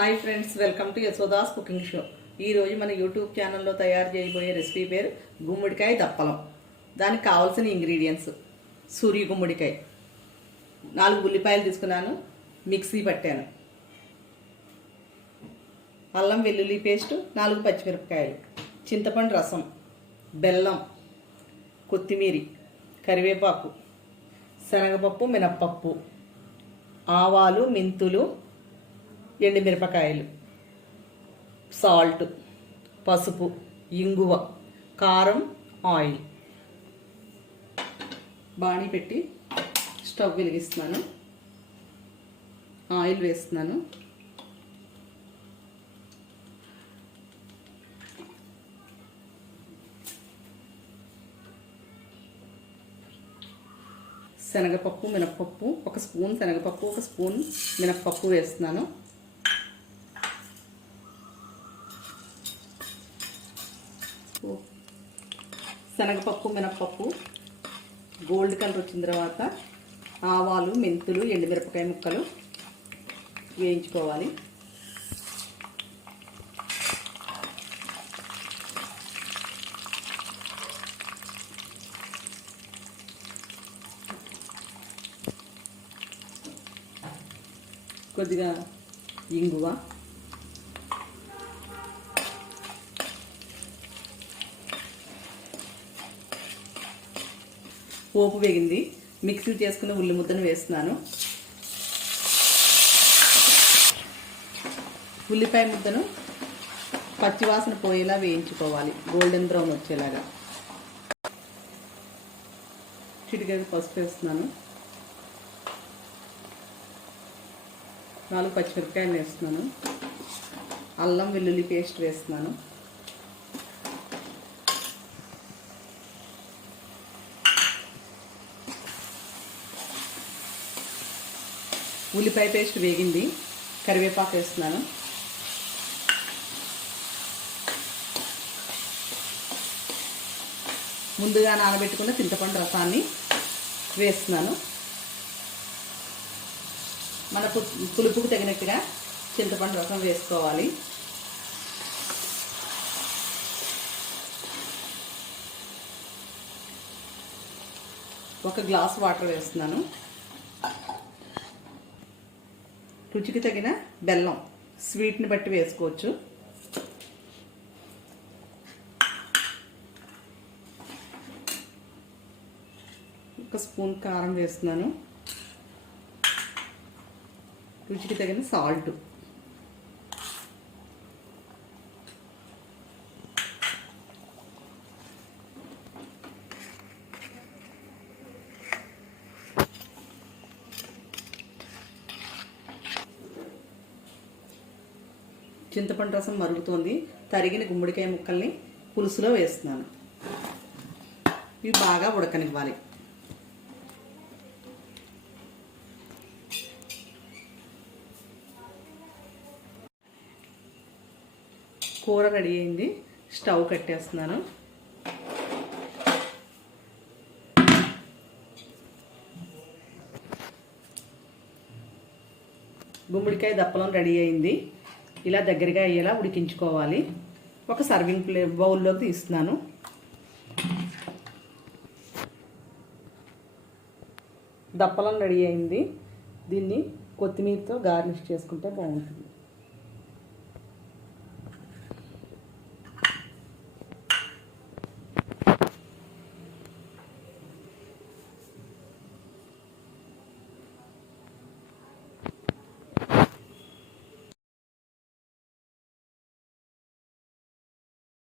Hi friends, welcome to Yashoda's cooking show. ఈరోజు మన YouTube ఛానల్లో తయారు చేయబోయే రెసిపీ పేరు గుమ్మడికాయ దప్పలం. దానికి కావాల్సిన ఇంగ్రీడియంట్స్: సూర్య గుమ్మడికాయ 4 ఉల్లిపాయలు తీసుకున్నాను, మిక్సీ పట్టాను. అల్లం వెల్లుల్లి పేస్ట్ 4 పచ్చిమిరపకాయలు, చింతపండు రసం, బెల్లం, కొత్తిమీర, కరివేపాకు, శనగపప్పు, మినప్పప్పు, ఆవాలు, మెంతులు, ఎండుమిరపకాయలు, సాల్ట్, పసుపు, ఇంగువ, కారం, ఆయిల్. బాణీ పెట్టి స్టవ్ వెలిగిస్తున్నాను. ఆయిల్ వేస్తున్నాను. శనగపప్పు, మినప్పప్పు, 1 స్పూన్ శనగపప్పు, 1 స్పూన్ మినప్పప్పు వేస్తున్నాను. శనగపప్పు, మినప్పప్పు గోల్డ్ కలర్ వచ్చిన తర్వాత ఆవాలు, మెంతులు, ఎండుమిరపకాయ ముక్కలు వేయించుకోవాలి. కొద్దిగా ఇంగువ, పోపు వేగింది. మిక్సీ చేసుకున్న ఉల్లి ముద్దను వేస్తున్నాను. ఉల్లిపాయ ముద్దను పచ్చివాసన పోయేలా వేయించుకోవాలి, గోల్డెన్ బ్రౌన్ వచ్చేలాగా. చిటికెడు పసుపు వేస్తున్నాను. 4 పచ్చిమిరపకాయలు వేస్తున్నాను. అల్లం వెల్లుల్లి పేస్ట్ వేస్తున్నాను. ఉల్లిపాయ పేస్ట్ వేగింది. కరివేపాకు వేస్తున్నాను. ముందుగా నానబెట్టుకున్న చింతపండు రసాన్ని వేస్తున్నాను. మన పులుపుకు తగినట్టుగా చింతపండు రసం వేసుకోవాలి. ఒక గ్లాస్ వాటర్ వేస్తున్నాను. రుచికి తగిన బెల్లం, స్వీట్ని బట్టి వేసుకోవచ్చు. ఒక స్పూన్ కారం వేస్తున్నాను. రుచికి తగిన సాల్ట్. చింతపండు రసం మరుగుతోంది. తరిగిన గుమ్మడికాయ ముక్కల్ని పులుసులో వేస్తున్నాను. ఇవి బాగా ఉడకనివ్వాలి. కూర రెడీ అయింది. స్టవ్ కట్టేస్తున్నాను. గుమ్మడికాయ దప్పలం రెడీ అయింది. ఇలా దగ్గరగా అయ్యేలా ఉడికించుకోవాలి. ఒక సర్వింగ్ బౌల్లోకి తీస్తున్నాను. దప్పలం రెడీ అయింది. దీన్ని కొత్తిమీరతో గార్నిష్ చేసుకుంటే బాగుంటుంది.